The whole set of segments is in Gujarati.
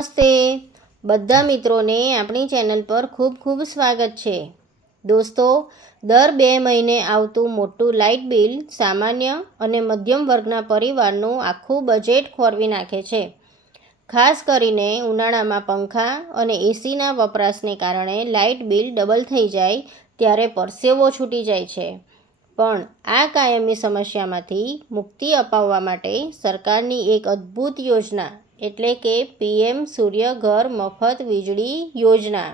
નમસ્તે બધા મિત્રોને આપણી ચેનલ પર ખૂબ ખૂબ સ્વાગત છે। દોસ્તો, દર 2 મહિને આવતું મોટું લાઇટ બિલ સામાન્ય અને મધ્યમ વર્ગના પરિવારનું આખું બજેટ ખોરવી નાખે છે। ખાસ કરીને ઉનાળામાં પંખા અને એસીના વપરાશને કારણે લાઇટ બિલ ડબલ થઈ જાય ત્યારે પરસેવો છૂટી જાય છે। પણ આ કાયમી સમસ્યામાંથી મુક્તિ અપાવવા માટે સરકારની એક અદ્ભુત યોજના એટલે કે PM સૂર્ય ઘર મફત વીજળી યોજના।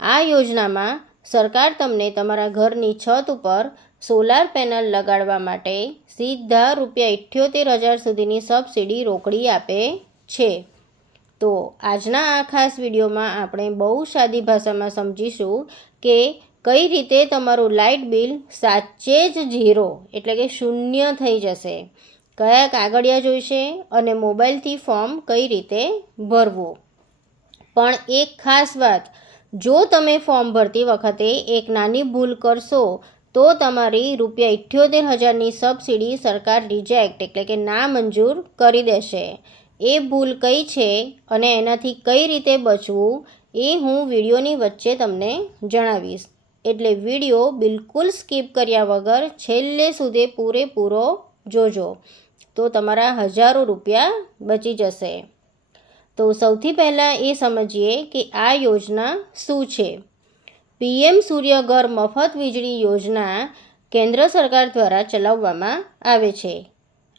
આ યોજનામાં સરકાર તમને તમારા ઘરની છત ઉપર સોલાર પેનલ લગાડવા માટે સીધા ₹78,000 સુધીની સબસિડી રોકડી આપે છે। તો આજના આ ખાસ વિડીયોમાં આપણે બહુ સાદી ભાષામાં સમજીશું કે કઈ રીતે તમારું લાઇટ બિલ સાચે જ ઝીરો એટલે કે શૂન્ય થઈ જશે, કયા કાગળિયા જોઈશે અને મોબાઈલથી ફોર્મ કઈ રીતે ભરવું। પણ એક ખાસ વાત, જો તમે ફોર્મ ભરતી વખતે એક નાની ભૂલ કરશો તો તમારી ₹78,000ની સબસિડી સરકાર રિજેક્ટ એટલે કે નામંજૂર કરી દેશે। એ ભૂલ કઈ છે અને એનાથી કઈ રીતે બચવું એ હું વિડીયોની વચ્ચે તમને જણાવીશ, એટલે વિડીયો બિલકુલ સ્કીપ કર્યા વગર છેલ્લે સુધી પૂરેપૂરો જોજો, તો તમારા હજારો રૂપિયા બચી જશે। તો સૌથી પહેલાં એ સમજીએ કે આ યોજના શું છે। PM સૂર્ય ઘર મફત વીજળી યોજના કેન્દ્ર સરકાર દ્વારા ચલાવવામાં આવે છે।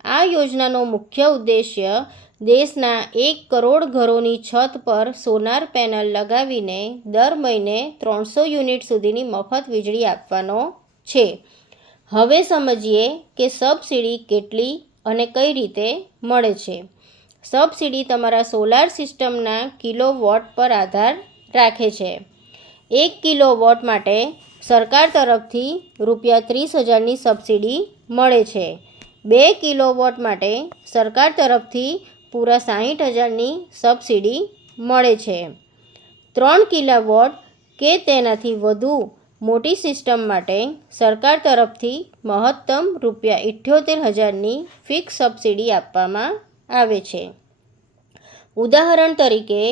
આ યોજનાનો મુખ્ય ઉદ્દેશ્ય દેશના 1 કરોડ ઘરોની છત પર સોલાર પેનલ લગાવીને દર મહિને 300 યુનિટ સુધીની મફત વીજળી આપવાનો છે। હવે સમજીએ કે સબસિડી કેટલી અને કઈ રીતે મળે છે। સબસિડી તમારા સોલાર સિસ્ટમના કિલોવોટ પર આધાર રાખે છે। 1 કિલોવોટ માટે સરકાર તરફથી ₹30,000ની સબસિડી મળે છે। 2 કિલોવોટ માટે સરકાર તરફથી પૂરા 60,000ની સબસિડી મળે છે। 3 કિલોવોટ કે તેનાથી વધુ મોટી સિસ્ટમ માટે સરકાર તરફથી મહત્તમ ₹78,000ની ફિક્સ સબસિડી આપવામાં આવે છે। ઉદાહરણ તરીકે,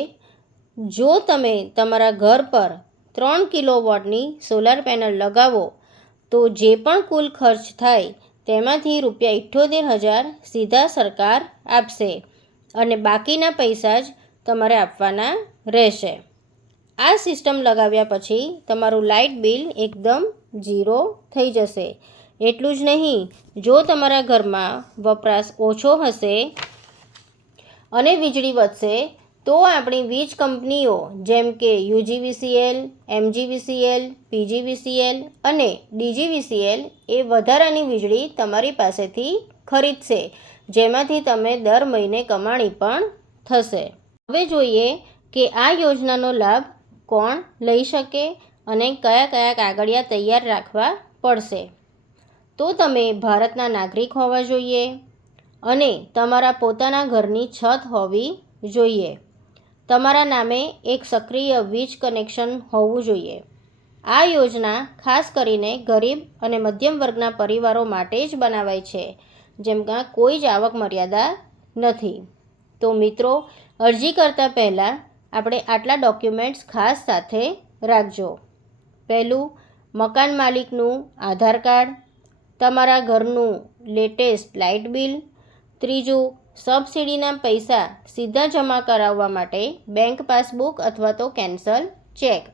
જો તમે તમારા ઘર પર 3 કિલોવોટની સોલાર પેનલ લગાવો તો જે પણ કુલ ખર્ચ થાય તેમાંથી ₹78,000 સીધા સરકાર આપશે અને બાકીના પૈસા જ તમારે આપવાના રહેશે। આ સિસ્ટમ લગાવ્યા પછી તમારું લાઇટ બિલ એકદમ ઝીરો થઈ જશે। એટલું જ નહીં, જો તમારા ઘરમાં વપરાશ ઓછો હશે અને વીજળી વધશે તો આપણી વીજ કંપનીઓ જેમ કે UGVCL, MGVCL, PGVCL અને DGVCL એ વધારાની વીજળી તમારી પાસેથી ખરીદશે, જેમાંથી તમે દર મહિને કમાણી પણ થશે। હવે જોઈએ કે આ યોજનાનો લાભ કોણ લઈ શકે અને કયા કયા કાગળિયા તૈયાર રાખવા પડશે। તો તમે ભારતના નાગરિક હોવા જોઈએ અને તમારા પોતાના ઘરની છત હોવી જોઈએ। તમારા નામે એક સક્રિય વીજ કનેક્શન હોવું જોઈએ। આ યોજના ખાસ કરીને ગરીબ અને મધ્યમ વર્ગના પરિવારો માટે જ બનાવાય છે, જેમાં કોઈ જ આવક મર્યાદા નથી। તો મિત્રો, અરજી કરતાં પહેલાં આપણે આટલા ડોક્યુમેન્ટ્સ ખાસ સાથે રાખજો। પહેલું, મકાન માલિકનું આધાર કાર્ડ, તમારા ઘરનું લેટેસ્ટ લાઇટ બિલ। ત્રીજું, સબસિડીના પૈસા સીધા જમા કરાવવા માટે બેંક પાસબુક અથવા તો કેન્સલ ચેક।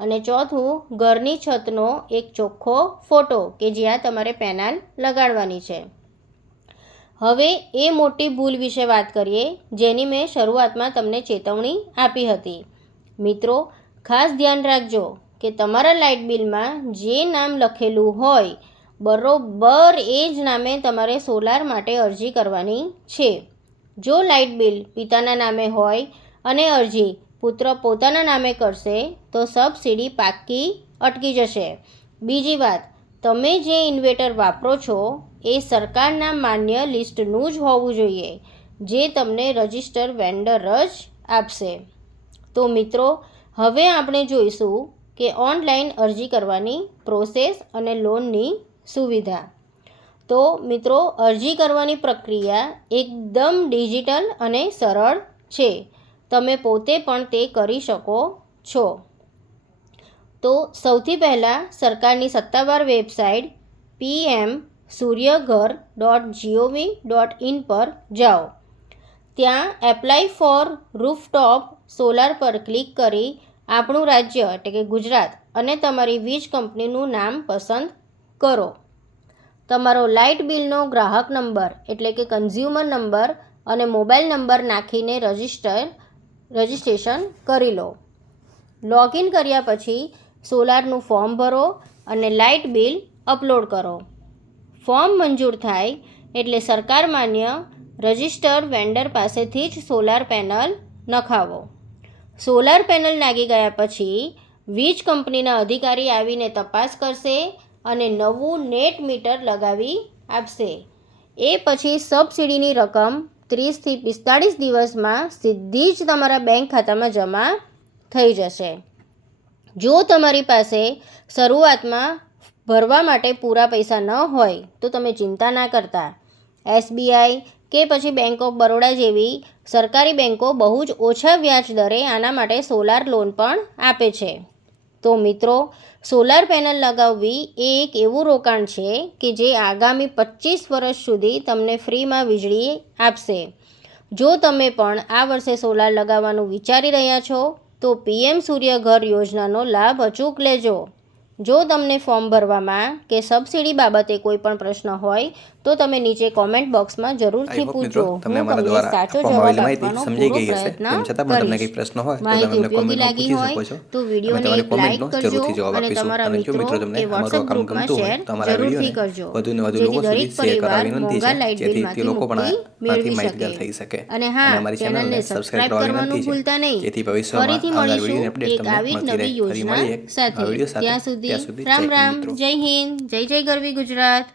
અને ચોથું, ઘરની છતનો એક ચોખ્ખો ફોટો કે જ્યાં તમારે પેનલ લગાડવાની છે। હવે એ મોટી ભૂલ વિશે વાત કરીએ જેની મેં શરૂઆતમાં તમને ચેતવણી આપી હતી। મિત્રો, ખાસ ધ્યાન રાખજો કે તમારા લાઇટ બિલમાં જે નામ લખેલું હોય બરોબર એ જ નામે તમારે સોલાર માટે અરજી કરવાની છે। જો લાઇટ બિલ પિતાના નામે હોય અને અરજી પુત્ર પોતાના નામે કરશે તો સબસિડી પાક્કી અટકી જશે। બીજી વાત, તમે જે ઇન્વર્ટર વાપરો છો એ સરકારના માન્ય લિસ્ટનું જ હોવું જોઈએ, જે તમને રજિસ્ટર વેન્ડર જ આપશે। તો મિત્રો, હવે આપણે જોઈશું કે ઓનલાઈન અરજી કરવાની પ્રોસેસ અને લોનની સુવિધા। તો મિત્રો, અરજી કરવાની પ્રક્રિયા એકદમ ડિજિટલ અને સરળ છે। તમે પોતે પણ તે કરી શકો છો. તો સૌથી પહેલાં સરકારની સત્તાવાર વેબસાઇટ pmsuryaghar.gov.in પર જાઓ. ત્યાં એપ્લાય ફોર રૂફટોપ સોલાર પર ક્લિક કરી આપણું રાજ્ય એટલે કે ગુજરાત અને તમારી વીજ કંપનીનું નામ પસંદ કરો. તમારો લાઇટ બિલનો ગ્રાહક નંબર એટલે કે કન્ઝ્યુમર નંબર અને મોબાઈલ નંબર નાખીને રજિસ્ટ્રેશન કરી લો. લોગિન કર્યા પછી સોલારનું ફોર્મ ભરો અને લાઇટ બિલ અપલોડ કરો. ફોર્મ મંજૂર થાય એટલે સરકાર માન્ય રજિસ્ટર્ડ વેન્ડર પાસેથી જ સોલાર પેનલ નખાવો. સોલાર પેનલ નાખી ગયા પછી વીજ કંપનીના અધિકારી આવીને તપાસ કરશે અને નવું નેટ મીટર લગાવી આપશે. એ પછી સબસિડીની રકમ 30થી 45 દિવસમાં સીધી જ તમારા બેંક ખાતામાં જમા થઈ જશે. જો તમારી પાસે શરૂઆતમાં ભરવા માટે પૂરા પૈસા ન હોય તો તમે ચિંતા ના કરતા. SBI કે પછી બેંક ઓફ બરોડા જેવી સરકારી બેંકો બહુ જ ઓછા વ્યાજ દરે આના માટે સોલાર લોન પણ આપે છે. તો મિત્રો, સોલાર પેનલ લગાવવી એ એક એવું રોકાણ છે કે જે આગામી 25 વર્ષ સુધી તમને ફ્રીમાં વીજળી આપશે. જો તમે પણ આ વર્ષે સોલાર લગાવવાનું વિચારી રહ્યા છો તો PM સૂર્યઘર યોજનાનો લાભ અચૂક લેજો. જો તમને ફોર્મ ભરવામાં કે સબસિડી બાબતે કોઈ પણ પ્રશ્ન હોય તો તમે નીચે કોમેન્ટ બોક્સમાં જરૂરથી પૂછજો. હું તમને સાચો જવાબ આપવાનો પૂરો પ્રયત્ન કરીશ. માહિતી ઉપયોગી લાગી હોય તો વિડીયોને એક લાઇક કરજો અને તમારા મિત્રો કે વોટ્સએપ ગ્રુપમાં શેર જરૂરથી કરજો, જેથી દરેક પરિવાર મોંઘા લાઇટ બિલમાંથી મુક્તિ મેળવી શકે. અને હા, ચેનલને સબસ્ક્રાઇબ કરવાનું ભૂલતા નહીં. ફરીથી મળીશું એક આવી જ નવી યોજના સાથે. ત્યાં સુધી રામ રામ, જય હિન્દ, જય જય ગરવી ગુજરાત.